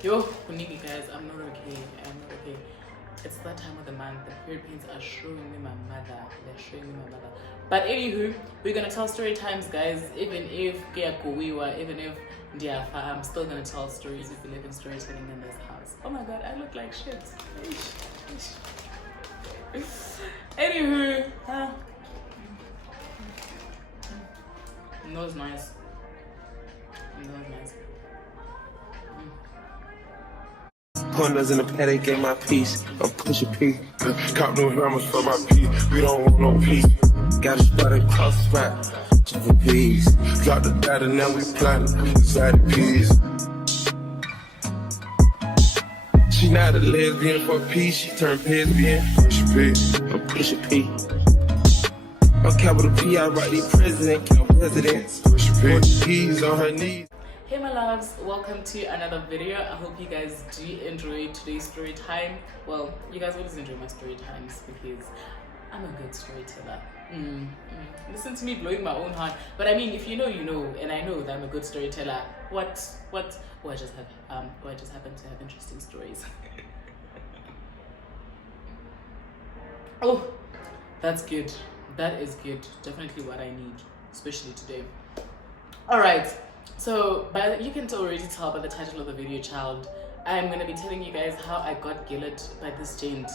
Yo, Kuniki guys, I'm not okay. I'm not okay. It's that time of the month. The period pains are showing me my mother. They're showing me my mother. But anywho, we're gonna tell story times, guys. Even if even if Ndiafa, I'm still gonna tell stories. We believe in storytelling in this house. Oh my god, I look like shit. Anywho, nose nice. Nose nice. Pointers in the paddock, get my piece. I'm pushing P. Cop new hammers for my P. We don't want no peace. Got a spot across the spot. Jumping peas. Drop the data, now we planning. Excited peas. She not a lesbian for peace. She turned lesbian. Pushing P. I'm pushing P. On capital P, I write the president, count presidents. Pushing P. P's on her knees. Hey my loves, welcome to another video. I hope you guys do enjoy today's story time. Well, you guys always enjoy my story times because I'm a good storyteller. Listen to me blowing my own heart. But I mean, if you know, you know, and I know that I'm a good storyteller. I just happen to have interesting stories. Oh, that's good. That is good. Definitely what I need, especially today. All right. So, you can already tell by the title of the video, child, I'm going to be telling you guys how I got gillet by this gent,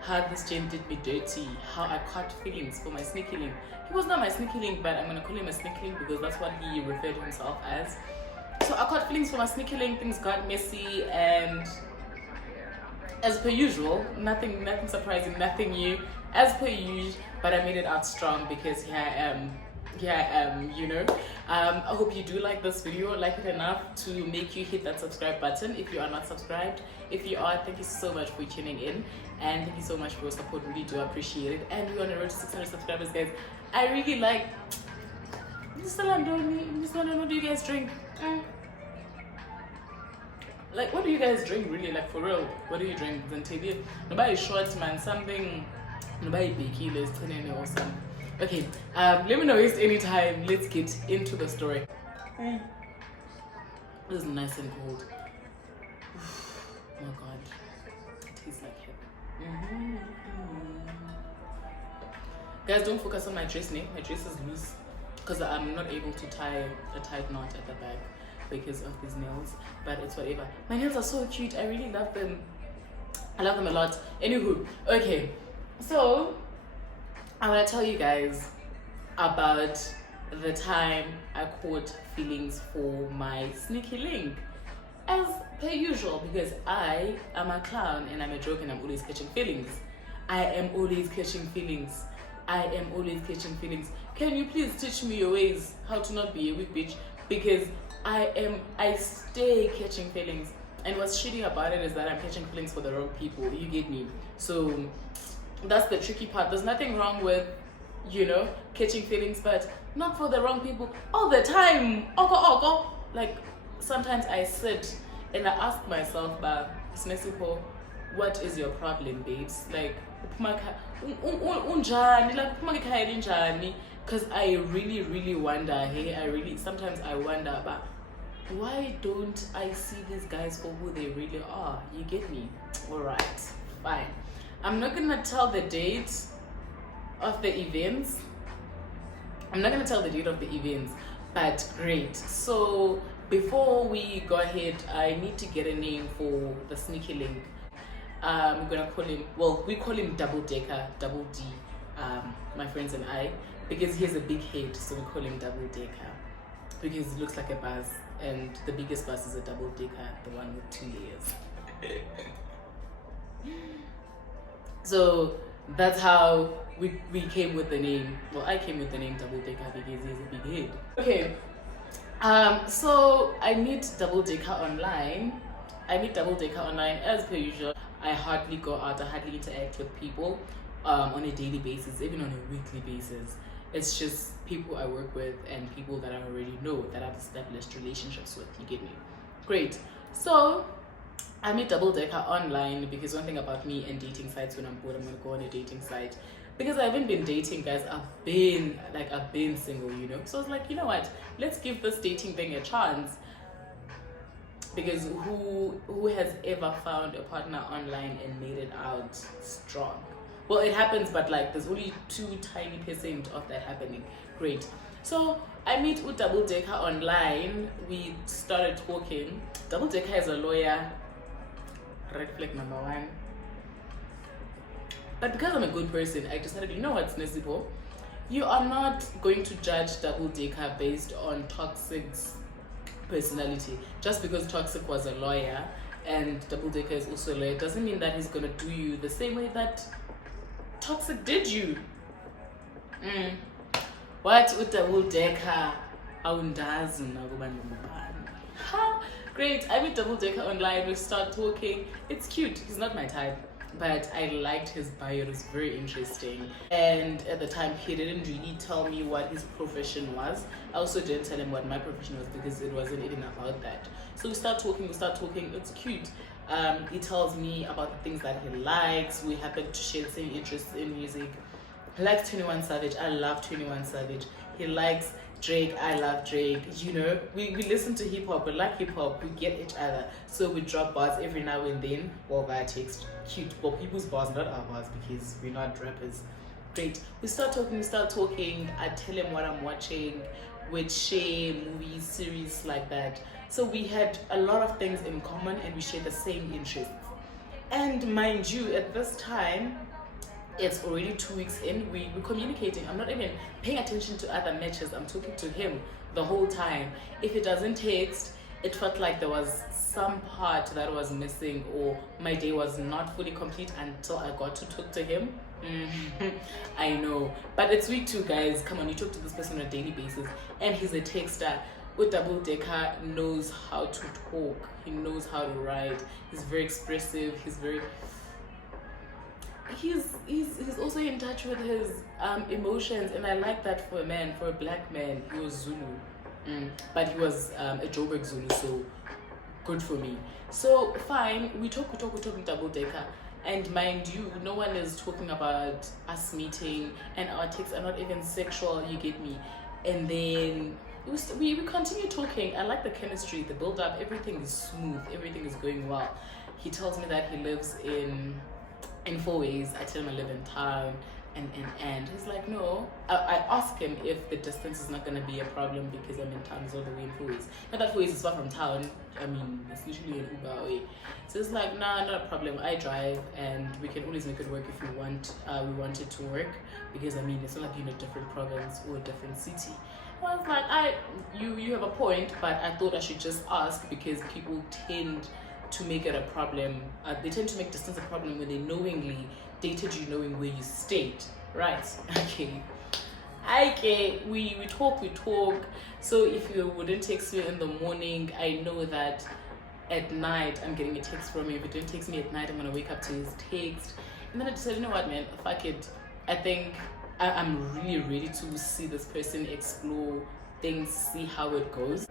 how this gent did me dirty, how I caught feelings for my sneaky link. He was not my sneaky link, but I'm going to call him a sneaky link because that's what he referred to himself as. So I caught feelings for my sneaky link, things got messy, and as per usual, nothing surprising, nothing new, as per usual, but I made it out strong because here I am, you know. I hope you do like this video, like it enough to make you hit that subscribe button if you are not subscribed. If you are, thank you so much for tuning in, and thank you so much for your support. Really do appreciate it. And we're on the road to 600 subscribers, guys. I really like this. What do you guys drink? Like, what do you guys drink, really? Like, for real, what do you drink? Nobody short, man. Something, nobody big, let's turn in or something. Okay, let me not waste any time. Let's get into the story. This is nice and cold. Oh my god, it tastes like heaven. Guys, don't focus on my dress name. My dress is loose because I'm not able to tie a tight knot at the back because of these nails, but it's whatever. My nails are so cute. I really love them. I love them a lot. Anywho, okay, so I want to tell you guys about the time I caught feelings for my sneaky link, as per usual, because I am a clown and I'm a joke and I'm always catching feelings. I am always catching feelings. Can you please teach me your ways, how to not be a weak bitch? Because I stay catching feelings, and what's shitty about it is that I'm catching feelings for the wrong people. You get me? So that's the tricky part. There's nothing wrong with, you know, catching feelings, but not for the wrong people all the time. Like, sometimes I sit and I ask myself, but what is your problem, babes? Like, because I really wonder, sometimes I wonder, but why don't I see these guys for who they really are? You get me? Alright, fine. I'm not gonna tell the date of the events. But great. So before we go ahead, I need to get a name for the sneaky link. We're gonna call him, we call him Double Decker, Double D, my friends and I, because he has a big head, so we call him Double Decker because it looks like a bus, and the biggest bus is a double decker, the one with 2 layers. So that's how we came with the name. Well, I came with the name Double Decker because he has a big head. Okay, so I meet Double Decker online. As per usual. I hardly go out, I hardly interact with people on a daily basis, even on a weekly basis. It's just people I work with and people that I already know, that I've established relationships with. You get me? Great. So I meet Double Decker online because one thing about me and dating sites, when I'm bored, I'm gonna go on a dating site. Because I haven't been dating, guys. I've been single, you know. So I was like, you know what? Let's give this dating thing a chance. because who has ever found a partner online and made it out strong? Well, it happens, but like there's only 2 tiny% of that happening. Great. So I meet with Double Decker online. We started talking. Double Decker is a lawyer. Red flag number 1. But because I'm a good person, I decided, you know what's Nesibo? You are not going to judge Double Decker based on Toxic's personality. Just because Toxic was a lawyer and Double Decker is also a lawyer doesn't mean that he's gonna do you the same way that Toxic did you. What with Double Decker? Ha! Great, I meet Double Decker online, we start talking. It's cute, he's not my type, but I liked his bio, it was very interesting. And at the time, he didn't really tell me what his profession was. I also didn't tell him what my profession was because it wasn't even about that. So we start talking, it's cute. He tells me about the things that he likes. We happen to share the same interests in music. He likes 21 Savage, I love 21 Savage. He likes Drake, I love Drake. You know, we listen to hip hop, we like hip hop, we get each other. So we drop bars every now and then, or via text. Cute, for people's bars, not our bars, because we're not rappers. Great. We start talking. I tell him what I'm watching. We'd share movies, series like that. So we had a lot of things in common and we share the same interests. And mind you, at this time, it's already 2 weeks in, we're communicating. I'm not even paying attention to other matches. I'm talking to him the whole time. If he doesn't text, it felt like there was some part that was missing or my day was not fully complete until I got to talk to him. I know. But it's week 2, guys. Come on, you talk to this person on a daily basis. And he's a texter. With Double Decker knows how to talk. He knows how to write. He's very expressive. He's also in touch with his emotions, and I like that for a man, for a black man. He was Zulu, but he was a Joburg Zulu, so good for me. So fine, we talk with Double Decker, and mind you, no one is talking about us meeting, and our texts are not even sexual. You get me? And then we continue talking. I like the chemistry, the build up. Everything is smooth. Everything is going well. He tells me that he lives in 4 ways. I tell him I live in town, and he's like, no. I ask him if the distance is not going to be a problem because I'm in town all the way in 4 ways. Not that 4 ways is far from town. I mean, it's usually an Uber away. So it's like, nah, not a problem. I drive, and we can always make it work if we want. We want it to work because I mean, it's not like you're in a different province or a different city. I was like, you have a point, but I thought I should just ask because people tend to make it a problem. They tend to make distance a problem when they knowingly dated you knowing where you stayed, right? Okay, we talk. So if you wouldn't text me in the morning, I know that at night I'm getting a text from you. If you don't text me at night, I'm gonna wake up to his text. And then I decided, you know what, man, fuck it. I think I'm really ready to see this person explore things, see how it goes.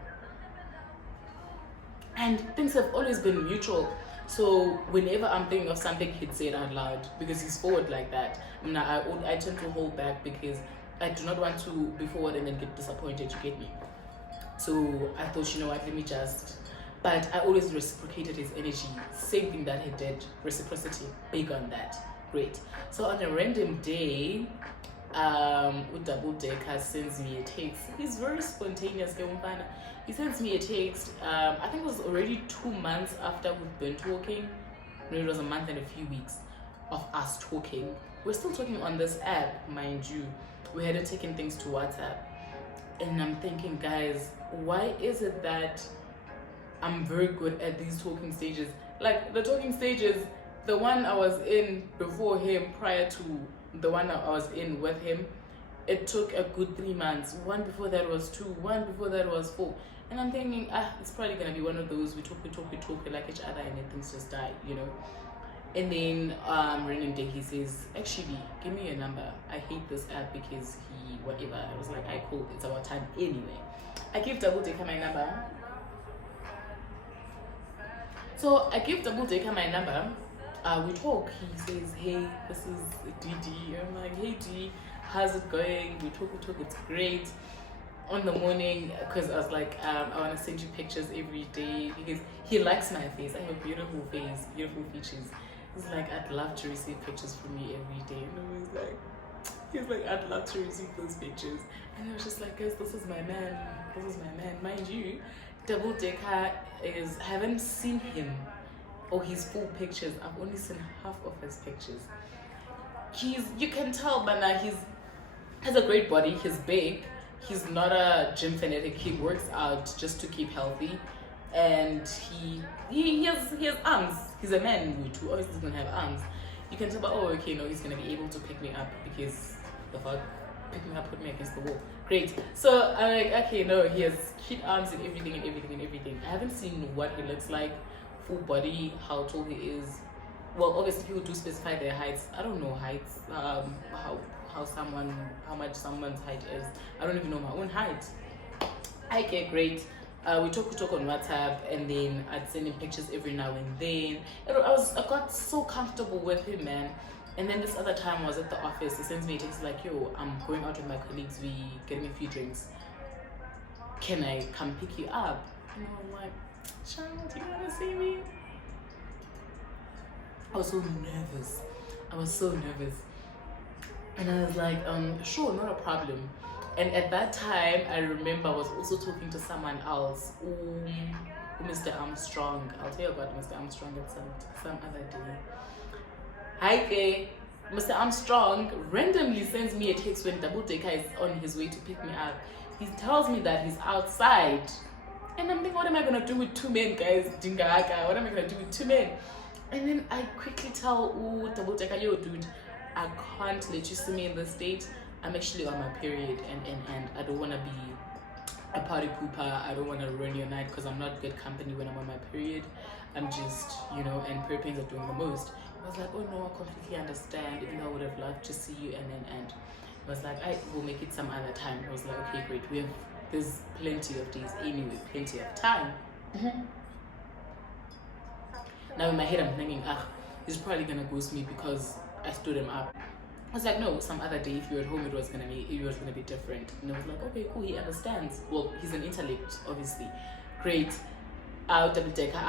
And things have always been mutual. So whenever I'm thinking of something, he'd say it out loud because he's forward like that. I tend to hold back because I do not want to be forward and then get disappointed, you get me? So I thought, you know what, let me just... But I always reciprocated his energy. Same thing that he did. Reciprocity. Big on that. Great. So on a random day, Double Decker sends me a text. He's very spontaneous. He sends me a text. I think it was already 2 months after we've been talking. No, it was a month and a few weeks of us talking. We're still talking on this app, mind you. We hadn't taken things to WhatsApp. And I'm thinking, guys, why is it that I'm very good at these talking stages? Like the talking stages, the one I was in before him, prior to the one I was in with him, it took a good 3 months. One before that was 2, one before that was 4. And I'm thinking, it's probably gonna be one of those we talk, we like each other, and then things just die, you know. And then random day he says, actually, give me your number. I hate this app because whatever. I was like, cool, it's about time anyway. I give Double Decker my number. So I give Double Decker my number. We talk. He says, hey, this is Didi. I'm like, hey D, how's it going? We talk, it's great. on the morning, because I was like, I want to send you pictures every day because he likes my face. I have a beautiful face, beautiful features. He's like, I'd love to receive pictures from you every day. And I was like, he's like, I'd love to receive those pictures. And I was just like, guys, this is my man. This is my man. Mind you, Double Decker I haven't seen him or his full pictures. I've only seen half of his pictures. You can tell, but now has a great body. He's big. He's not a gym fanatic. He works out just to keep healthy, and he has arms. He's a man, who obviously doesn't have arms. You can tell, but oh, okay, no, he's gonna be able to pick me up because the fuck, pick me up, put me against the wall. Great. So I'm like, okay, no, he has cute arms and everything. I haven't seen what he looks like, full body, how tall he is. Well, obviously people do specify their heights. I don't know heights. How much someone's height is. I don't even know my own height. Okay, great. We talk on WhatsApp, and then I'd send him pictures every now and then. I got so comfortable with him, man. And then this other time I was at the office. He sends me a text like, yo, I'm going out with my colleagues. We getting a few drinks. Can I come pick you up? And I was like, child, you wanna see me? I was so nervous. And I was like, sure, not a problem. And at that time, I remember I was also talking to someone else, Mr. Armstrong. I'll tell you about Mr. Armstrong at some other day. Hi, Kay. Mr. Armstrong randomly sends me a text when Double Decker is on his way to pick me up. He tells me that he's outside. And I'm thinking, what am I going to do with two men, guys? Dingaka, what am I going to do with two men? And then I quickly tell Double Decker, yo, dude, I can't let you see me in this state. I'm actually on my period, and I don't want to be a party pooper. I don't want to ruin your night because I'm not good company when I'm on my period. I'm just, and period pains are doing the most. I was like, oh no, I completely understand. Even though I would have loved to see you, and I was like, I will make it some other time. I was like, okay, great. There's plenty of days anyway, plenty of time. Now in my head I'm thinking, he's probably gonna ghost me because I stood him up. I was like, no, some other day if you're at home it was gonna be different. And I was like, okay, cool, he understands. Well, he's an intellect, obviously. Great. I'll Double Decker,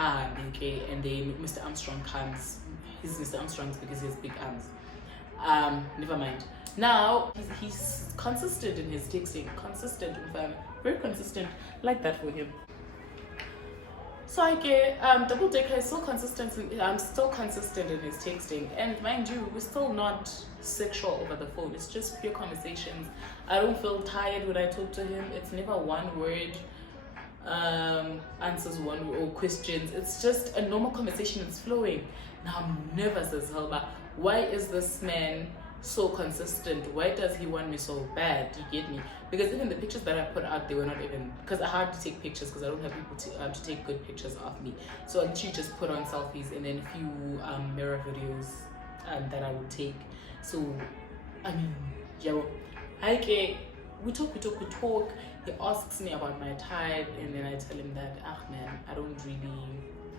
okay, and then Mr. Armstrong comes. He's Mr. Armstrong's because he has big arms. Never mind. Now he's consistent in his texting, very consistent, like that for him. So I get Double Decker is so consistent. I'm still consistent in his texting, and mind you, we're still not sexual over the phone. It's just pure conversations. I don't feel tired when I talk to him. It's never one word answers one or questions. It's just a normal conversation. It's flowing. Now I'm nervous as hell. But why is this man so consistent? Why does he want me so bad? You get me? Because even the pictures that I put out, they were not even, because I had to take pictures because I don't have people to take good pictures of me. So I literally just put on selfies and then a few mirror videos that I would take. So I mean, we talk. He asks me about my type, and then I tell him that, man,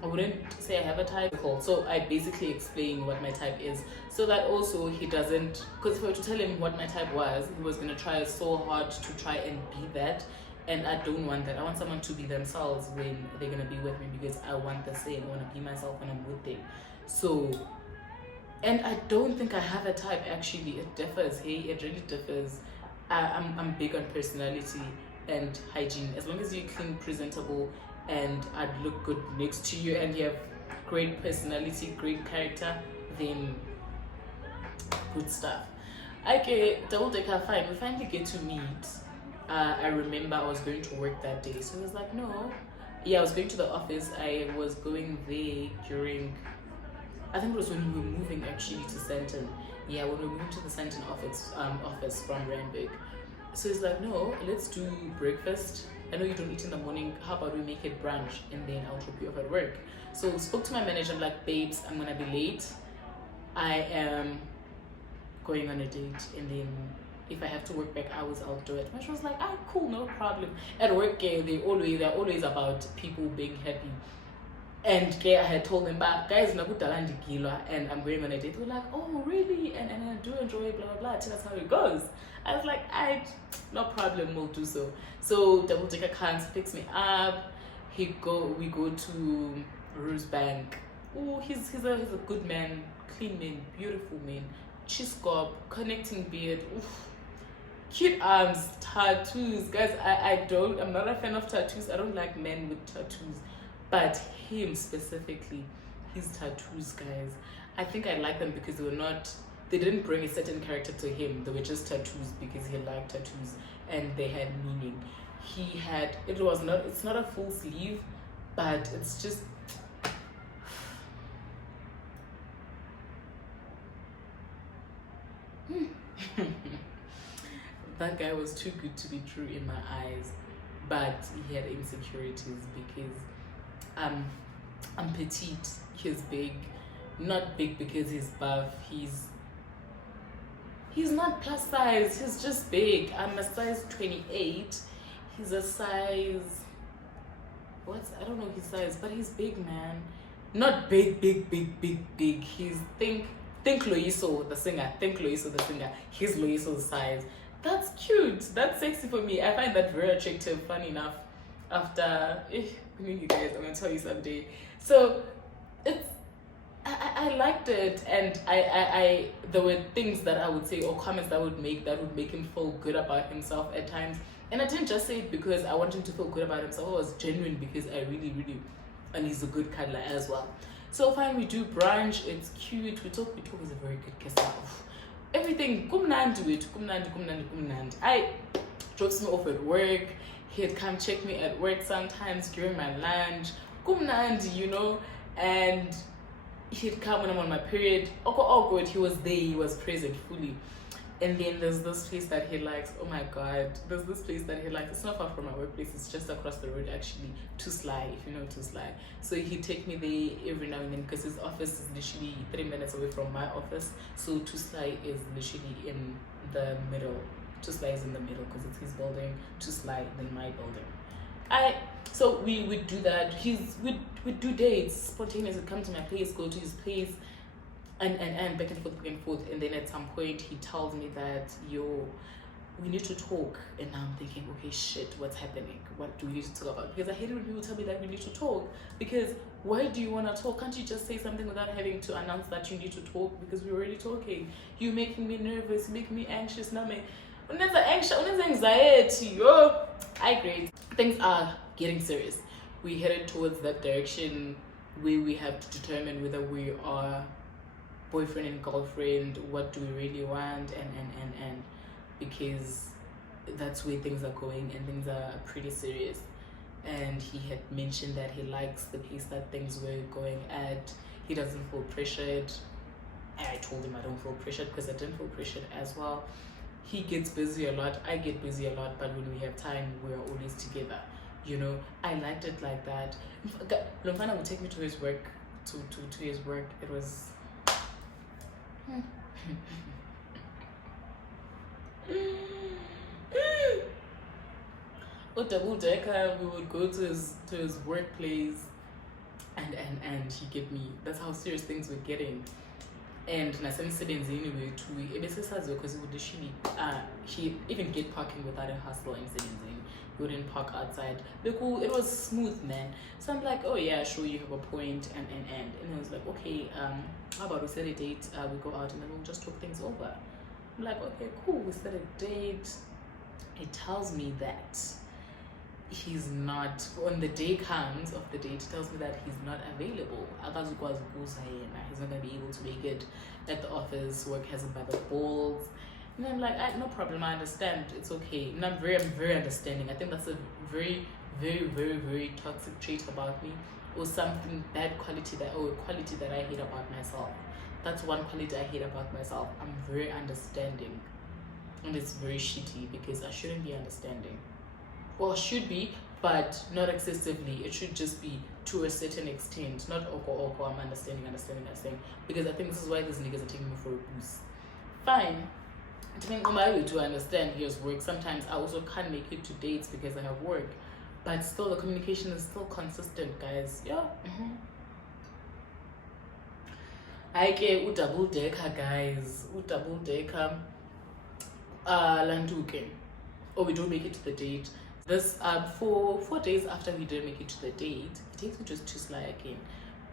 I wouldn't say I have a type. So I basically explain what my type is, so that also he doesn't, because if I were to tell him what my type was, he was going to try so hard to try and be that, and I don't want that. I want someone to be themselves when they're going to be with me, because I want the same. I want to be myself when I'm with them. So, and I don't think I have a type, actually. It differs. It really differs. I'm big on personality and hygiene. As long as you're clean, presentable, and I'd look good next to you, and you have great personality, great character, then good stuff. Okay, Double Decker, fine. We finally get to meet. I remember I was going to work that day, so he was like, no. Yeah, I was going to the office. I was going there during, I think it was when we were moving actually to Sandton. Yeah, when we were moving to the Sandton office from Randburg. So he's like, no, let's do breakfast. I know you don't eat in the morning. How about we make it brunch, and then I'll drop you off at work. So spoke to my manager. I'm like, babes, I'm gonna be late. I am going on a date, and then if I have to work back hours, I'll do it. And she was like, cool, no problem. At work, they're always about people being happy. And I had told them back, guys, nakudala ndigilwa, and I'm going on a date. They were like, oh, really? And I do enjoy blah, blah, blah. Tell us how it goes. I was like, no problem, we'll do so. So double decker comes, picks me up. We go to Rosebank. Oh, he's a good man, clean man, beautiful man. Chiscop, connecting beard. Oof. Cute arms, tattoos. Guys, I'm not a fan of tattoos. I don't like men with tattoos. But him specifically, his tattoos, guys, I think I like them because they didn't bring a certain character to him. They were just tattoos because he liked tattoos and they had meaning. It's not a full sleeve, but it's just, that guy was too good to be true in my eyes, but he had insecurities because I'm petite, he's big. Not big because he's buff, he's not plus size, he's just big. I'm a size 28, he's a size, I don't know his size, but he's big, man. Not big. He's think Loiso the singer, he's Loiso's size. That's cute, that's sexy for me. I find that very attractive, funny enough. After, you guys, I'm gonna tell you someday. So I liked it, and I there were things that I would say or comments that would make him feel good about himself at times. And I didn't just say it because I want him to feel good about himself. It was genuine because I really, and he's a good cuddler as well. So fine, we do brunch, it's cute, we talk is a very good kisser. Everything, kumnandi. I drops me off at work, he'd come check me at work sometimes during my lunch. Kumnandi, and he'd come when I'm on my period. Oh good, he was there, he was present fully. And then there's this place that he likes. Oh my god, there's this place that he likes. It's not far from my workplace, it's just across the road actually, to Sly, if you know to Sly. So he'd take me there every now and then because his office is literally 3 minutes away from my office. So to Sly is literally in the middle. To Sly is in the middle because it's his building, to Sly then my building. So we would do that. We'd do dates, spontaneous. He'd come to my place, go to his place, and back and forth. And then at some point he tells me that, we need to talk. And now I'm thinking, okay, shit, what's happening? What do we need to talk about? Because I hate it when people tell me that we need to talk. Because why do you want to talk? Can't you just say something without having to announce that you need to talk? Because we're already talking. You're making me nervous, making me anxious. Now anxiety. I great. Things are getting serious. We headed towards that direction where we have to determine whether we are boyfriend and girlfriend, what do we really want, and because that's where things are going and things are pretty serious. And he had mentioned that he likes the pace that things were going at. He doesn't feel pressured. And I told him I don't feel pressured because I didn't feel pressured as well. He gets busy a lot, I get busy a lot, but when we have time, we're always together. I liked it like that. Lomfana would take me to his work, to his work. It was double decker. We would go to his workplace, and he gave me. That's how serious things were getting. And nasemsebenzini wethu ebesesaziwe because he would literally he even get parking without a hustle emsebenzini. He wouldn't park outside. It was smooth, man. So I'm like, oh yeah, sure, you have a point, and I was like, okay, how about we set a date, we go out and then we'll just talk things over. I'm like, okay, cool, we set a date. It tells me that he's not, when the day comes of the date, it tells me that he's not available. He's not going to be able to make it at the office, work has him by the balls. And I'm like, no problem, I understand, it's okay. And I'm very understanding. I think that's a very, very, very, very toxic trait about me, or something bad quality a quality that I hate about myself. That's one quality I hate about myself. I'm very understanding. And it's very shitty because I shouldn't be understanding. Well, should be, but not excessively. It should just be to a certain extent. Not I'm understanding. Because I think this is why these niggas are taking me for a boost. Fine. I think to understand here's work. Sometimes I also can't make it to dates because I have work. but still the communication is still consistent, guys. Yeah. Hayi double decker, guys. Double decker landuke, or we don't make it to the date. This for 4 days after we didn't make it to the date, it takes me just to Sly again.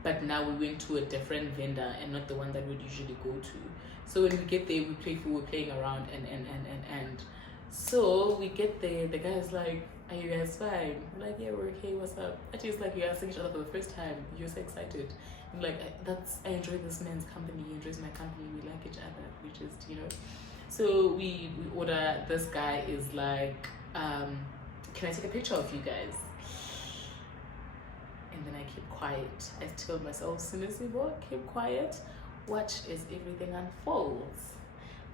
But now we went to a different vendor and not the one that we'd usually go to. So when we get there, we're playing around and so we get there, the guy's like, are you guys fine? I'm like, yeah, we're okay, what's up? Actually, it's like we are seeing each other for the first time. You're so excited. I'm like, I enjoy this man's company, he enjoys my company, we like each other, we just, you know. So we order, this guy is like, can I take a picture of you guys? And then I keep quiet. I told myself, seriously, boy, keep quiet. Watch as everything unfolds.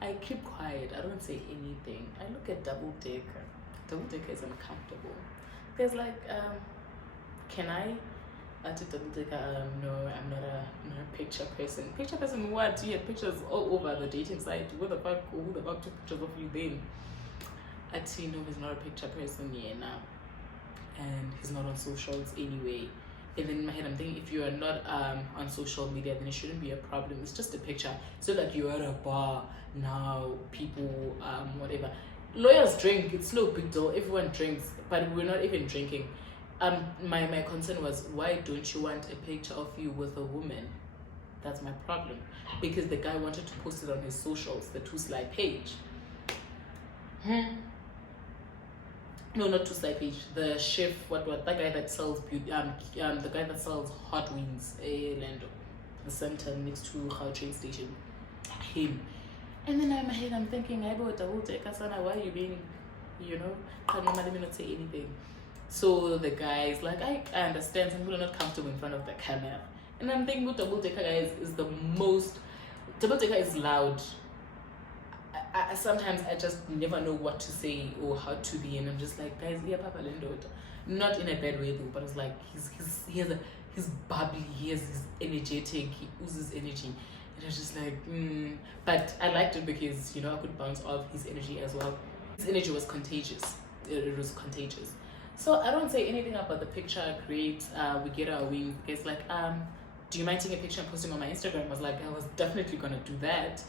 I keep quiet. I don't say anything. I look at double decker. Double decker is uncomfortable. There's like, can I? To double decker, no, I'm not a picture person. Picture person, what? You had pictures all over the dating site. Who the fuck took pictures of you then? Actually, no, he's not a picture person, yeah, now. And he's not on socials anyway. And then in my head, I'm thinking, if you are not on social media, then it shouldn't be a problem. It's just a picture. So like you're at a bar now, people, whatever. Lawyers drink. It's no big deal. Everyone drinks, but we're not even drinking. My concern was, why don't you want a picture of you with a woman? That's my problem. Because the guy wanted to post it on his socials, the 2Sly page. No, not 2Sly page. The chef, what that guy that sells beauty, the guy that sells hot wings, Lando, the center next to Gau train station, him. And then in my head, I'm thinking, I bought double decker, Sana. Why are you being, you know? Can normally not say anything. So the guy's like, I understand some people are not comfortable in front of the camera, and I'm thinking, double decker, guys, is the most. Double decker is loud. I sometimes I just never know what to say or how to be, and I'm just like, guys, yeah, Papa Lendo, not in a bad way though, but it's like he's bubbly, he's energetic, he oozes energy, and I was just like, But I liked it because, you know, I could bounce off his energy as well. His energy was contagious. It was contagious. So I don't say anything about the picture. Great, we get our wings. It's like, do you mind taking a picture and posting on my Instagram? I was like, I was definitely gonna do that.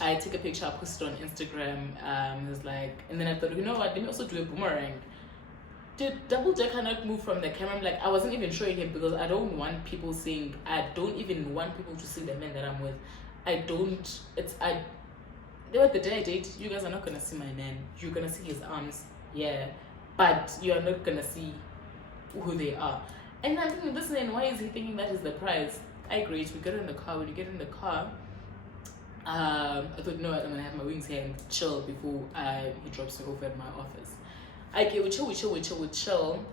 I take a picture, I post it on Instagram. It was like, and then I thought, you know what, let me also do a boomerang. Did double decker not move from the camera? I'm like, I wasn't even showing him because I don't want people seeing. I don't even want people to see the men that I'm with. The day I date, you guys are not gonna see my man. You're gonna see his arms, yeah, but you are not gonna see who they are. And I'm thinking, this man, why is he thinking that is the prize? I agree. We get in the car. When you get in the car, I thought, no, I'm gonna have my wings here and chill before he drops me off at my office. We chill.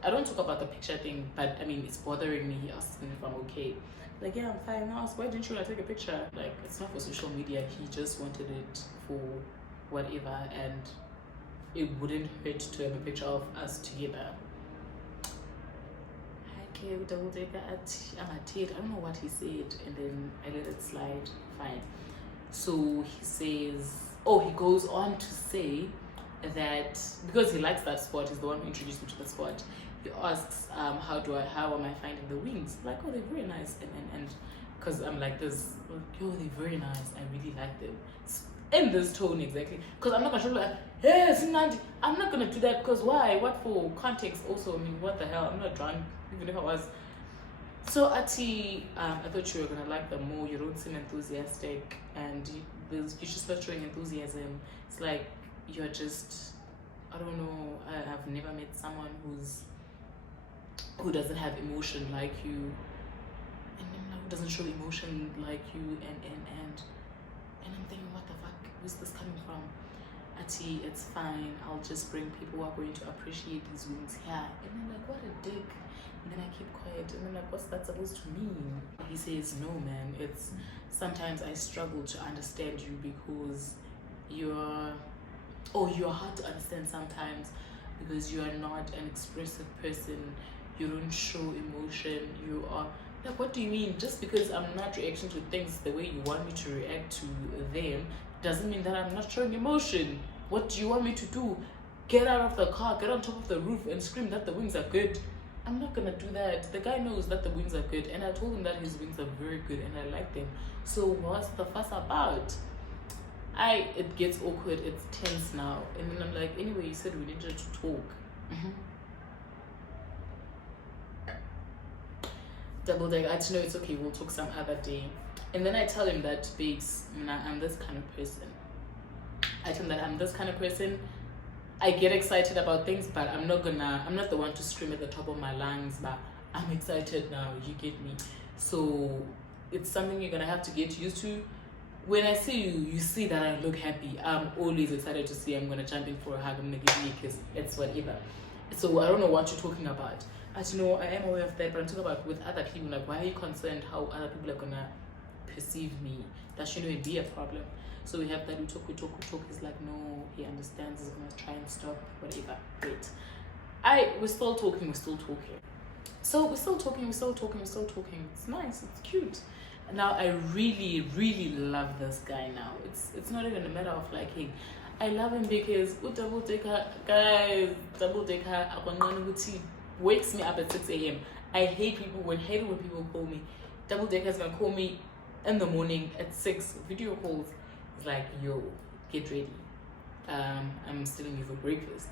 I don't talk about the picture thing, but I mean, it's bothering me. He asked me if I'm okay. Like, yeah, I'm fine. I asked, why didn't you want to take a picture? Like, it's not for social media. He just wanted it for whatever, and it wouldn't hurt to have a picture of us together. Okay, we double decker I don't know what he said, and then I let it slide. Fine. So he says, he goes on to say that because he likes that spot, he's the one who introduced me to the spot. He asks, how am I finding the wings? Like, oh, they're very nice, and because I'm like this, yo, they're very nice. I really like them. In this tone exactly, because I'm not gonna show like, hey, it's not. I'm not gonna do that because why? What for? Context also. I mean, what the hell? I'm not drunk, even if I was. So Ati, I thought you were gonna like them more. You don't seem enthusiastic, and you're just not showing enthusiasm. It's like you're just, I don't know. I've never met someone who doesn't have emotion like you, and who doesn't show emotion like you, and I'm thinking, what the fuck? Where's this coming from? Ati, it's fine. I'll just bring people who are going to appreciate these wings here. And I'm like, what a dick. And then I keep quiet. And I'm like, what's that supposed to mean? He says, no, man. It's sometimes I struggle to understand you because you're hard to understand sometimes because you are not an expressive person. You don't show emotion. You are like, what do you mean? Just because I'm not reacting to things the way you want me to react to them doesn't mean that I'm not showing emotion. What do you want me to do? get out of the car, get on top of the roof and scream that the wings are good. I'm not gonna do that. The guy knows that the wings are good, and I told him that his wings are very good and I like them. So what's the fuss about? It gets awkward, it's tense now. And then I'm like, anyway, you said we needed to talk. Double deck, I know it's okay, we'll talk some other day. And then I tell him that, babes, I'm this kind of person. I tell him that I'm this kind of person. I get excited about things, but I'm not the one to scream at the top of my lungs, but I'm excited now, you get me? So it's something you're gonna have to get used to. When I see you, you see that I look happy. I'm always excited to see. I'm gonna jump in for a hug, I'm gonna give you a kiss, it's whatever. So I don't know what you're talking about. But you know, I am aware of that, but I'm talking about with other people, like, why are you concerned how other people are gonna perceive me? That shouldn't be a problem. So we have that, we talk. He's like, no, he understands, he's gonna try and stop, whatever. Wait. We're still talking. So we're still talking. It's nice, it's cute. Now I really, really love this guy now. It's not even a matter of liking. I love him because double decker wakes me up at 6 a.m. I hate when people call me. Double decker is gonna call me in the morning at 6. Video calls. It's like, yo, get ready. I'm stealing you for breakfast.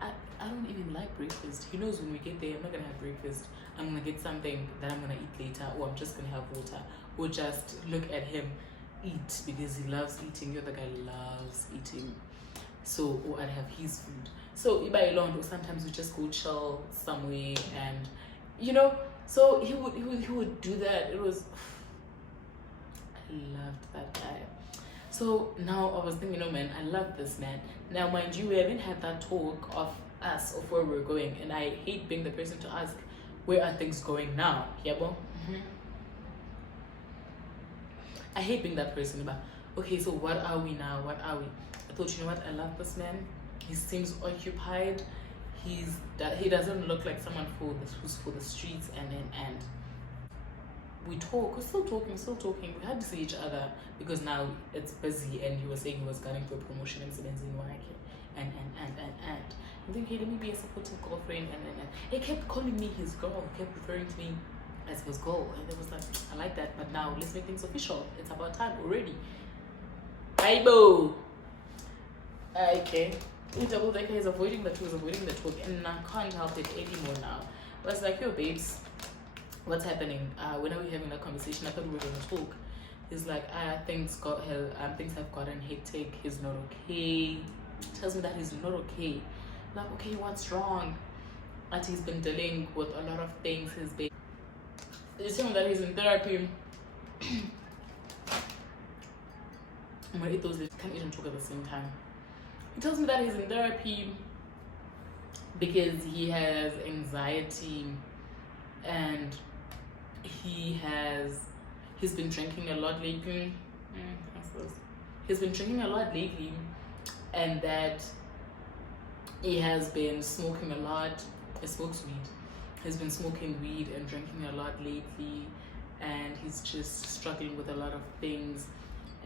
I don't even like breakfast. He knows when we get there, I'm not gonna have breakfast. I'm gonna get something that I'm gonna eat later, or I'm just gonna have water, or just look at him eat because he loves eating. The other guy loves eating. So, or I'd have his food. So Iba alone, or sometimes we just go chill somewhere, and so he would do that. It was, I loved that guy. So now I was thinking, man, I love this man. Now, mind you, we haven't had that talk of us, of where we're going, and I hate being the person to ask, where are things going now? Yeah, well, I hate being that person, but okay, so what are we now? I thought, you know what, I love this man. He seems occupied. He doesn't look like someone who's for the streets, and we talk. We're still talking. We had to see each other because now it's busy, and he was saying he was gunning for promotion and in Wake, and I'm thinking, hey, let me be a supportive girlfriend, and he kept calling me his girl. He kept referring to me as his girl, and it was like, I like that, but now let's make things official. It's about time already. Aibo. Okay. Double decker is avoiding the talk, and I can't help it anymore now. But it's like, yo, babes, what's happening? When are we having that conversation? I thought we were gonna talk. He's like, things have gotten hectic. He's not okay. Tells me that he's not okay. I'm like, okay, what's wrong? And he's been dealing with a lot of things. He's telling me that he's in therapy. I'm gonna eat those lips. Can't even talk at the same time. He tells me that he's in therapy because he has anxiety, and he's been drinking a lot lately. He's been drinking a lot lately, and that he has been smoking a lot. He smokes weed. He's been smoking weed and drinking a lot lately, and he's just struggling with a lot of things.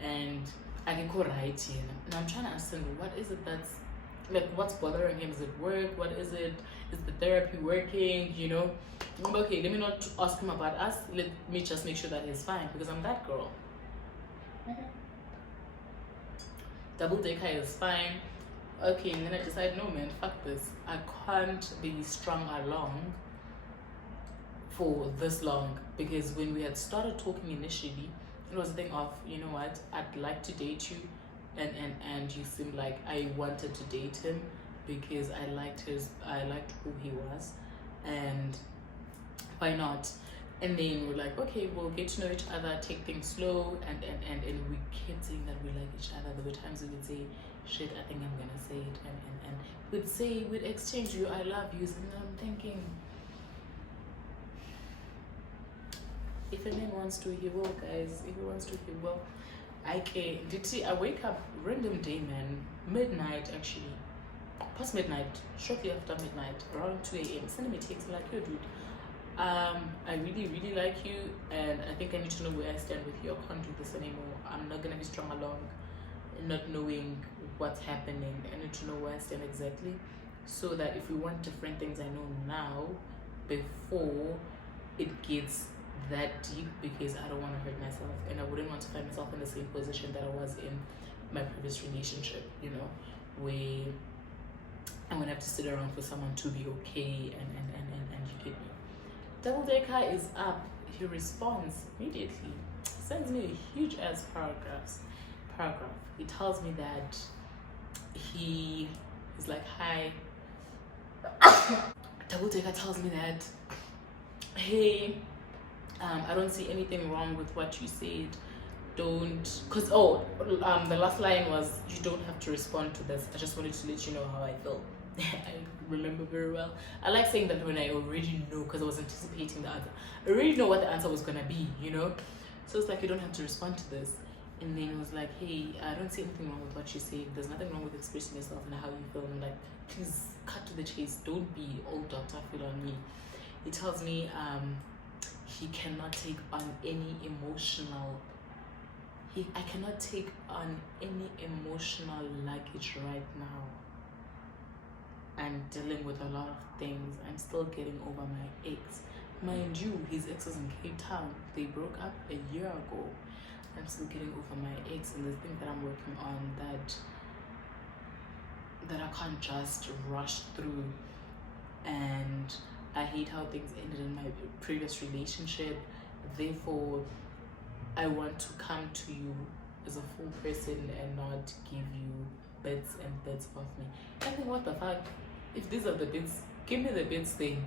And I can go right here, and I'm trying to understand, what is it that's like, what's bothering him? Is it work? What is it? Is the therapy working? Okay, let me not ask him about us. Let me just make sure that he's fine, because I'm that girl. Double decker is fine. Okay, and then I decide, no man, fuck this. I can't be strung along for this long, because when we had started talking initially, it was a thing of, you know what, I'd like to date you, and you seemed like I wanted to date him because I liked who he was, and why not? And then we're like, okay, we'll get to know each other, take things slow, and we kept saying that we like each other. There were times we would say, shit, I think I'm gonna say it, and we'd exchange you, I love you, and I'm thinking, if a man wants to, he will, guys. If he wants to, he will. I wake up random day, man, midnight actually, past midnight, shortly after midnight, around 2 a.m. Send me a text, like, yo, dude, I really, really like you, and I think I need to know where I stand with you. I can't do this anymore. I'm not gonna be strung along not knowing what's happening. I need to know where I stand exactly, so that if we want different things, I know now before it gets that deep, because I don't want to hurt myself, and I wouldn't want to find myself in the same position that I was in my previous relationship, you know, where I'm gonna have to sit around for someone to be okay, and you get me. Double Decker is up. He responds immediately, sends me a huge ass paragraph. He tells me that he is like, hi. Double Decker tells me that, hey, I don't see anything wrong with what you said. Don't, because the last line was, you don't have to respond to this. I just wanted to let you know how I feel. I remember very well. I like saying that when I already know, because I was anticipating the answer. I already know what the answer was gonna be, you know. So it's like, you don't have to respond to this. And then it was like, hey, I don't see anything wrong with what you say. There's nothing wrong with expressing yourself and how you feel. And I'm like, please cut to the chase. Don't be all Dr. Phil on me. He tells me he cannot take on any emotional. I cannot take on any emotional luggage right now. I'm dealing with a lot of things. I'm still getting over my ex. Mind you, his ex is in Cape Town. They broke up a year ago. I'm still getting over my ex, and the thing that I'm working on that I can't just rush through. And I hate how things ended in my previous relationship. Therefore, I want to come to you as a full person and not give you bits and bits of me. I think, what the fuck? If these are the bits, give me the bits thing.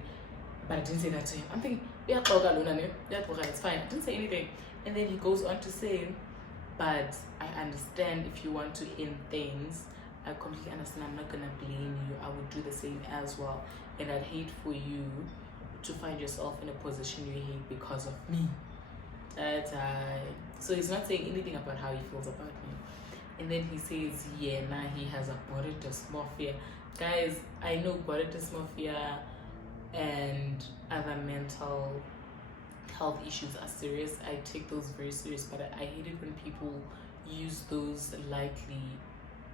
But I didn't say that to him. I'm thinking, yeah, it's fine. I didn't say anything. And then he goes on to say, but I understand if you want to end things. I completely understand. I'm not gonna blame you. I would do the same as well. And I'd hate for you to find yourself in a position you hate because of me. So he's not saying anything about how he feels about me. And then he says, yeah, now he has a body dysmorphia. Guys, I know body dysmorphia and other mental health issues are serious. I take those very serious, but I hate it when people use those lightly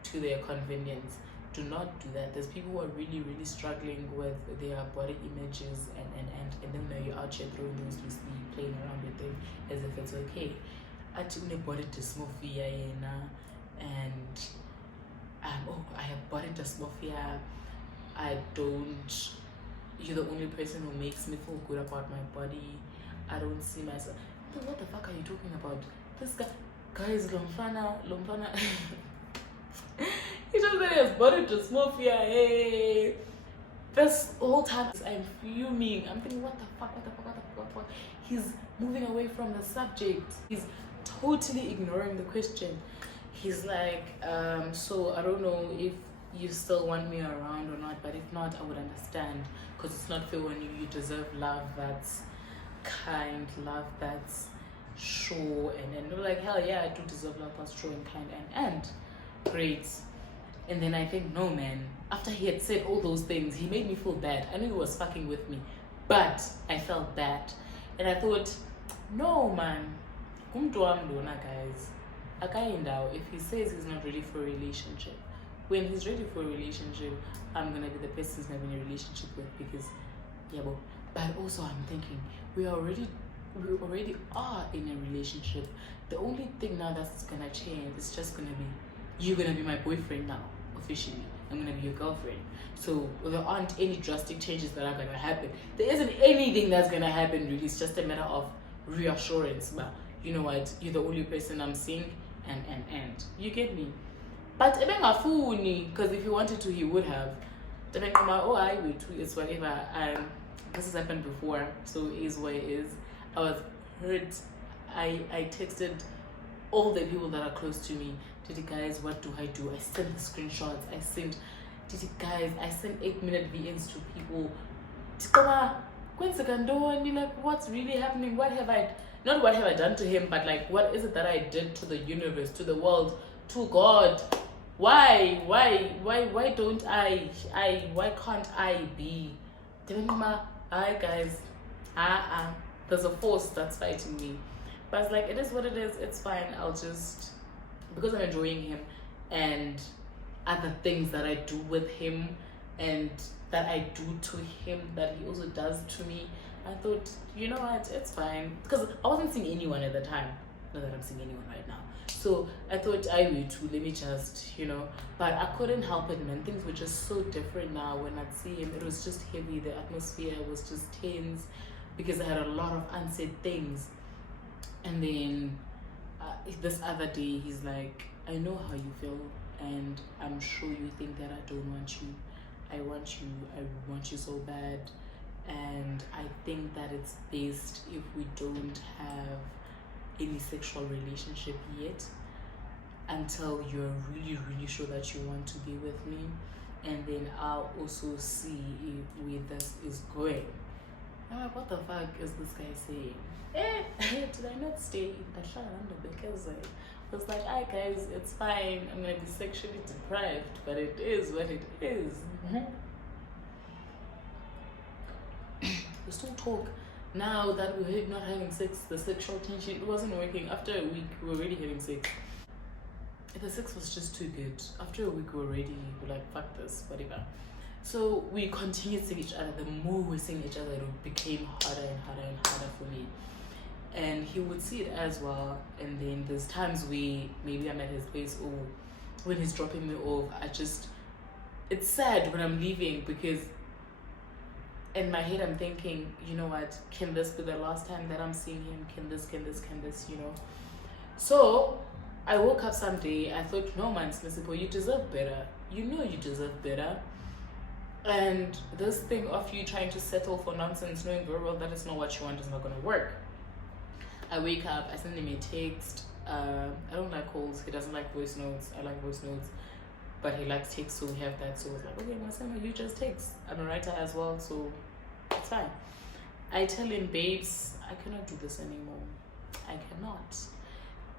to their convenience. Do not do that. There's people who are really, really struggling with their body images, and then you're out here throwing those loosely, playing around with them as if it's okay. I took body dysmorphia, and I have body dysmorphia. You're the only person who makes me feel good about my body. I don't see myself. What the fuck are you talking about? This guys, Lomfana. He just said he has body dysmorphia. Hey, this whole time I'm fuming. I'm thinking, what the fuck? He's moving away from the subject. He's totally ignoring the question. He's like, so I don't know if you still want me around or not, but if not, I would understand, because it's not fair on you. You deserve love that's kind, love that's sure, and we're like, hell yeah, I do deserve love that's true and kind and great. And then I think, no man, after he had said all those things, he made me feel bad. I knew he was fucking with me, but I felt bad, and I thought, no man, guys, if he says he's not ready for a relationship, when he's ready for a relationship, I'm gonna be the person he's having a relationship with, because but also I'm thinking, we already are in a relationship. The only thing now that's gonna change is just gonna be, you're gonna be my boyfriend now, officially. I'm gonna be your girlfriend. So there aren't any drastic changes that are gonna happen. There isn't anything that's gonna happen really. It's just a matter of reassurance. But you know what? You're the only person I'm seeing, and you get me. But because if he wanted to, he would have. I would too. It's whatever. This has happened before, so it is what it is. I was hurt. I texted all the people that are close to me. Guys, what do? I sent the screenshots. I sent 8-minute VNs to people. Like, what's really happening? What have I done to him, but like, what is it that I did to the universe, to the world, to God? Why don't why can't I be? Hi guys, there's a force that's fighting me. But it's like, it is what it is. It's fine. I'll just, because I'm enjoying him, and other things that I do with him and that I do to him that he also does to me. I thought, you know what, it's fine. Because I wasn't seeing anyone at the time. Not that I'm seeing anyone right now. So I thought, I will too, let me just, But I couldn't help it, man. Things were just so different now. When I'd see him, it was just heavy. The atmosphere was just tense because I had a lot of unsaid things. And then this other day, he's like, I know how you feel, and I'm sure you think that I don't want you. I want you so bad. And I think that it's best if we don't have any sexual relationship yet until you're really, really sure that you want to be with me. And then I'll also see where this is going. I'm like, what the fuck is this guy saying? Did I not stay in the shower because I was like, hi guys, it's fine. I'm gonna be sexually deprived, but it is what it is. We still talk. Now that we're not having sex, the sexual tension, it wasn't working. After a week, we were already having sex. The sex was just too good. After a week, we were like, fuck this, whatever. So we continued seeing each other. The more we seeing each other, it became harder and harder and harder for me. And he would see it as well. And then there's times maybe I'm at his place or when he's dropping me off, it's sad when I'm leaving because in my head I'm thinking, you know what, can this be the last time that I'm seeing him? Can this, So I woke up someday, I thought, no man, Smisipo, you deserve better. You know you deserve better. And this thing of you trying to settle for nonsense, knowing very well that is not what you want, is not going to work. I wake up, I send him a text. I don't like calls, he doesn't like voice notes. I like voice notes, but he likes text, so we have that. So I was like, okay, Masema, you just text. I'm a writer as well, so it's fine. I tell him, babes, I cannot do this anymore. I cannot.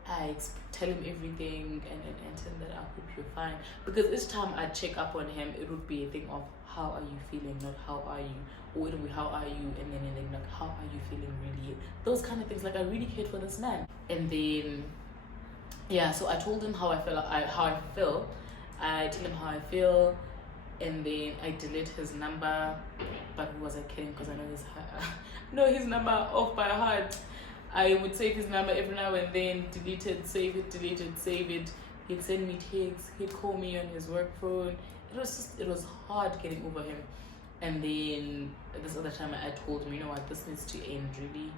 I tell him everything and tell him that I hope you're fine. Because each time I check up on him, it would be a thing of how are you feeling, not how are you, or it would be how are you, and then like how are you feeling really. Those kind of things. Like I really cared for this man. And then so I told him how I feel. I tell him how I feel, and then I delete his number. But who was I kidding? Because I know his number off by heart. I would save his number every now and then, delete it, save it, delete it, save it. He'd send me texts, he'd call me on his work phone. It was hard getting over him. And then this other time I told him, you know what, this needs to end, really.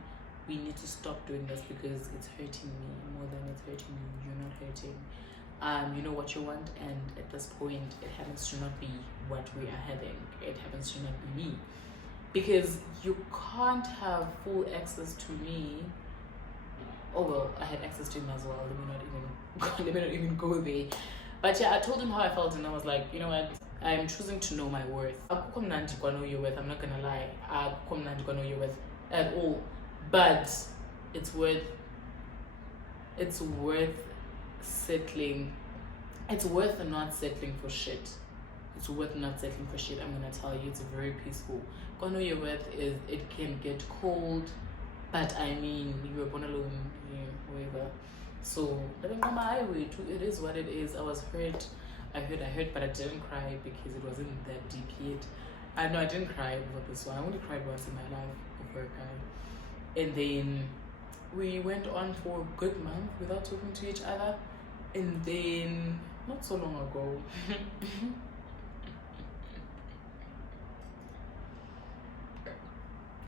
We need to stop doing this because it's hurting me more than it's hurting you. You're not hurting. You know what you want, and at this point, it happens to not be what we are having. It happens to not be me. Because you can't have full access to me. Oh well, I had access to him as well. Let me not even go there. But yeah, I told him how I felt, and I was like, you know what? I'm choosing to know my worth. I'm not gonna lie. I'm not gonna know your worth at all. But it's worth settling. It's worth not settling for shit. It's worth not settling for shit. I'm gonna tell you, it's very peaceful. Gonna know your worth is it can get cold, but I mean you were born alone, whatever. So I think on my highway too, it is what it is. I was hurt. I hurt, but I didn't cry because it wasn't that deep yet. I didn't cry over this one. I only cried once in my life over a guy. And then we went on for a good month without talking to each other. And then not so long ago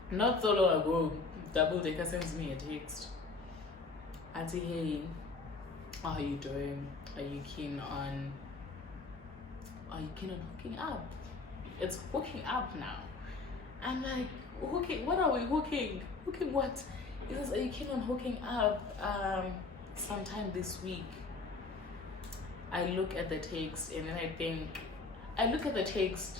not so long ago, Double Decker sends me a text. Auntie, hey, how are you doing? Are you keen on hooking up? It's hooking up now. I'm like, hooking? What are we hooking? Hooking what? He says, are you keen on hooking up sometime this week? I look at the text and then I look at the text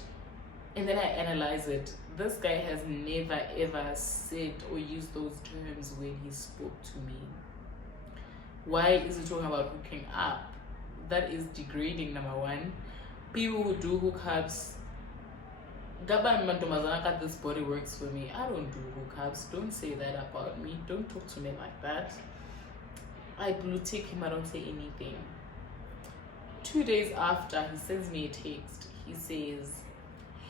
and then I analyze it. This guy has never ever said or used those terms when he spoke to me. Why is he talking about hooking up? That is degrading, number one. People who do hookups, this body works for me. I don't do hookups. Don't say that about me. Don't talk to me like that. I blue tick him, I don't say anything. 2 days after, he sends me a text. He says,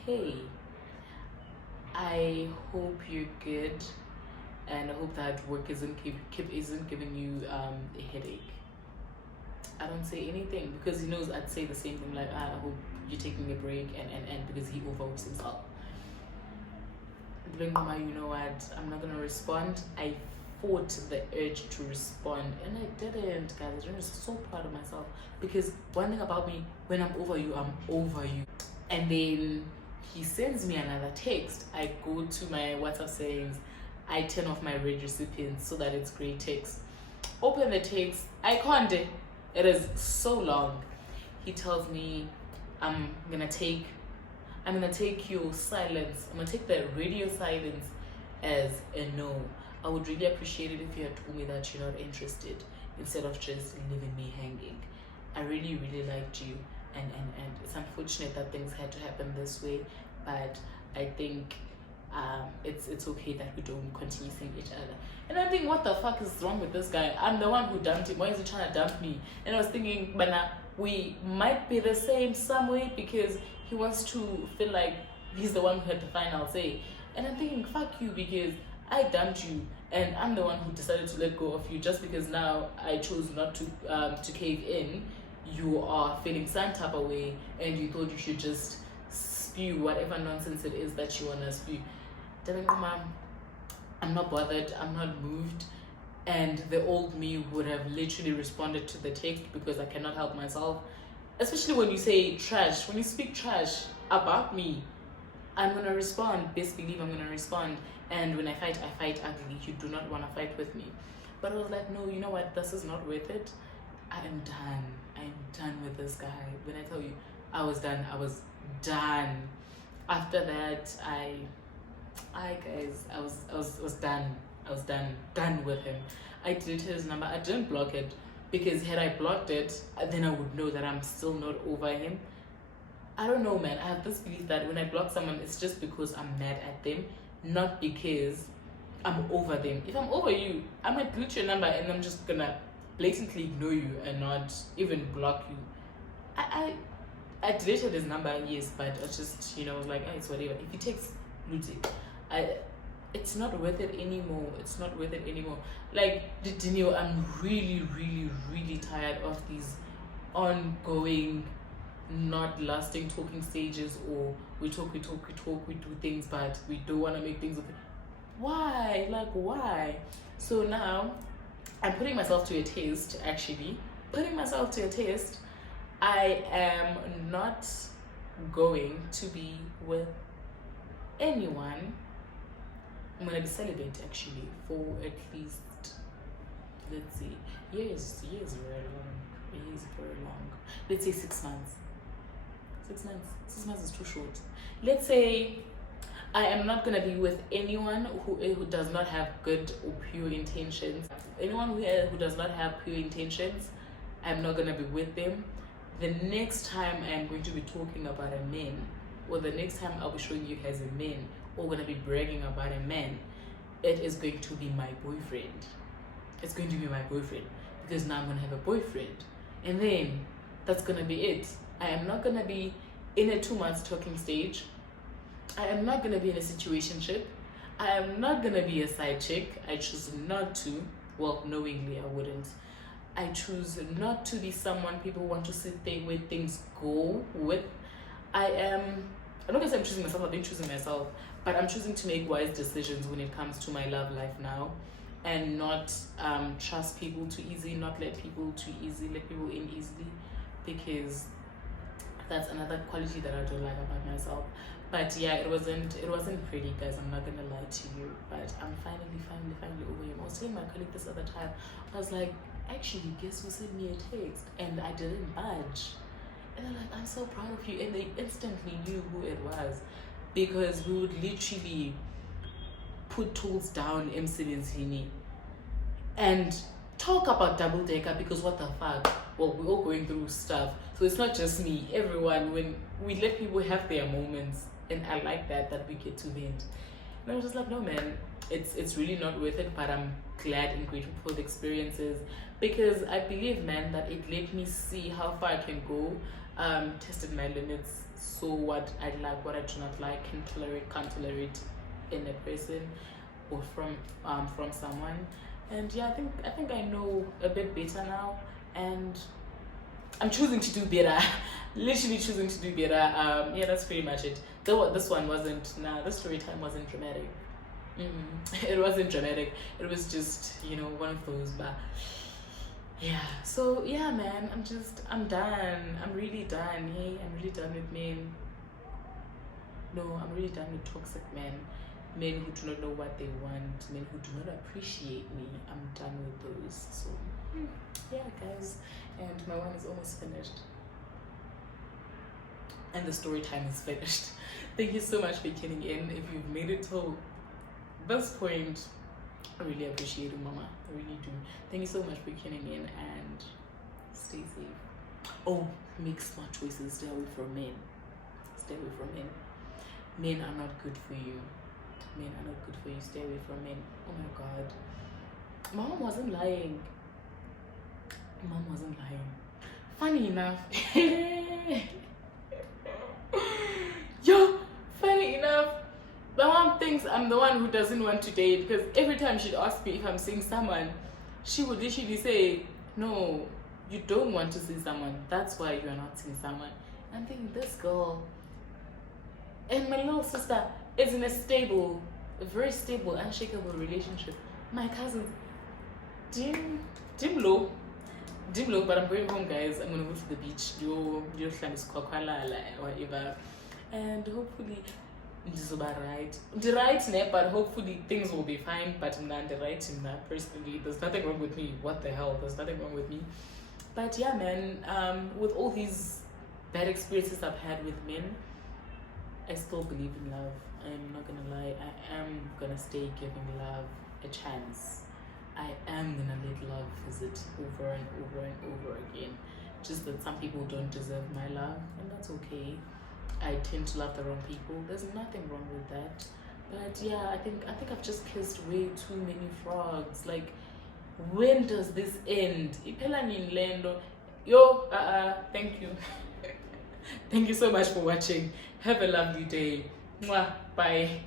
"Hey, I hope you're good, and I hope that work isn't giving you a headache." I don't say anything because he knows I'd say the same thing, like, "I hope you're taking a break," and because he overworks himself. Then, Mama, you know what? I'm not gonna respond. I fought the urge to respond, and I didn't, guys. I'm just so proud of myself because one thing about me, when I'm over you, I'm over you. And then he sends me another text. I go to my WhatsApp settings. I turn off my read recipients so that it's gray text. Open the text. I can't. It is so long. He tells me, I'm gonna take your silence. I'm gonna take the radio silence as a no. I would really appreciate it if you had told me that you're not interested instead of just leaving me hanging. I really, really liked you, and it's unfortunate that things had to happen this way, but I think it's okay that we don't continue seeing each other. And I think, what the fuck is wrong with this guy? I'm the one who dumped him. Why is he trying to dump me? And I was thinking, but now we might be the same some way because he wants to feel like he's the one who had the final say. And I'm thinking, fuck you, because I dumped you and I'm the one who decided to let go of you just because now I chose not to cave in. You are feeling some type of way and you thought you should just spew whatever nonsense it is that you want to spew. Telling Mom, I'm not bothered, I'm not moved. And the old me would have literally responded to the text because I cannot help myself. Especially when you say trash, when you speak trash about me, I'm gonna respond. Best believe I'm gonna respond. And when I fight ugly. You do not want to fight with me. But I was like, no, you know what? This is not worth it. I am done. I'm done with this guy. When I tell you, I was done. I was done. After that, I was done. I was done with him. I deleted his number. I didn't block it because had I blocked it, then I would know that I'm still not over him. I don't know, man. I have this belief that when I block someone, it's just because I'm mad at them, not because I'm over them. If I'm over you, I might delete your number and I'm just gonna blatantly ignore you and not even block you. I deleted his number, yes, but I just, like, it's whatever. If he takes Luti, it's not worth it anymore. It's not worth it anymore. Like, I'm really, really, really tired of these ongoing, not lasting talking stages, or we talk, we do things, but we don't want to make things okay. Why? Like, why? So now I'm putting myself to a test, actually. I am not going to be with anyone. I'm going to be celibate, actually, for at least, let's see, years very long. Let's say 6 months. 6 months. 6 months is too short. Let's say I am not going to be with anyone who does not have good or pure intentions. Anyone who does not have pure intentions, I'm not going to be with them. The next time I'm going to be talking about a man, or the next time I'll be showing you guys a man, or going to be bragging about a man, it is going to be my boyfriend. It's going to be my boyfriend because now I'm going to have a boyfriend. And then that's going to be it. I am not going to be in a 2 months talking stage. I am not going to be in a situationship. I am not going to be a side chick. I choose not to. Well, knowingly, I wouldn't. I choose not to be someone people want to sit there where things go with. I'm not going to say I'm choosing myself. I've been choosing myself. But I'm choosing to make wise decisions when it comes to my love life now. And not trust people too easy. Not let people too easy. Let people in easily. Because that's another quality that I don't like about myself. But yeah, it wasn't pretty, guys. I'm not gonna lie to you. But I'm finally over him. I was telling my colleague this other time. I was like, actually, guess who sent me a text? And I didn't budge. And they're like, I'm so proud of you. And they instantly knew who it was, because we would literally put tools down emsebenzini and talk about double decker, because what the fuck? Well, we're all going through stuff. So it's not just me, everyone. When we let people have their moments, and I like that we get to vent. And I was just like, no man, it's really not worth it, but I'm glad and grateful for the experiences. because I believe, man, that it let me see how far I can go, tested my limits, so what I like, what I do not like, can tolerate, can't tolerate in a person or from someone. And yeah, I think I know a bit better now, and I'm choosing to do better. Literally choosing to do better. Yeah, that's pretty much it. Though this one wasn't. Nah, the story time wasn't dramatic. It wasn't dramatic. It was just one of those. But yeah. So yeah, man. I'm done. I'm really done. Hey, I'm really done with men. No, I'm really done with toxic men. Men who do not know what they want. Men who do not appreciate me. I'm done with those. So yeah, guys. And my one is almost finished. And the story time is finished. Thank you so much for tuning in. If you've made it till this point, I really appreciate it, Mama. I really do. Thank you so much for tuning in, and stay safe. Oh, make smart choices. Stay away from men. Stay away from men. Men are not good for you. Men are not good for you. Stay away from men. Oh my God. Mom wasn't lying. Mom wasn't lying. Funny enough. Yo, funny enough, my mom thinks I'm the one who doesn't want to date, because every time she'd ask me if I'm seeing someone, she would literally say, no, you don't want to see someone. That's why you're not seeing someone. I'm thinking, this girl and my little sister is in a very stable, unshakable relationship. My cousin, dim low, but I'm going home, guys. I'm gonna go to the beach, do whatever, and hopefully this will be right, but hopefully things will be fine. But I'm not right in that personally. There's nothing wrong with me. What the hell? There's nothing wrong with me. But yeah, man. With all these bad experiences I've had with men, I still believe in love. I'm not gonna lie. I am gonna stay giving love a chance. I am gonna let love visit over and over and over again. Just that some people don't deserve my love, and that's okay. I tend to love the wrong people. There's nothing wrong with that. But yeah, I think I've just kissed way too many frogs. Like, when does this end? Iphela nini lento? Yo, thank you. Thank you so much for watching. Have a lovely day. Mwah, bye.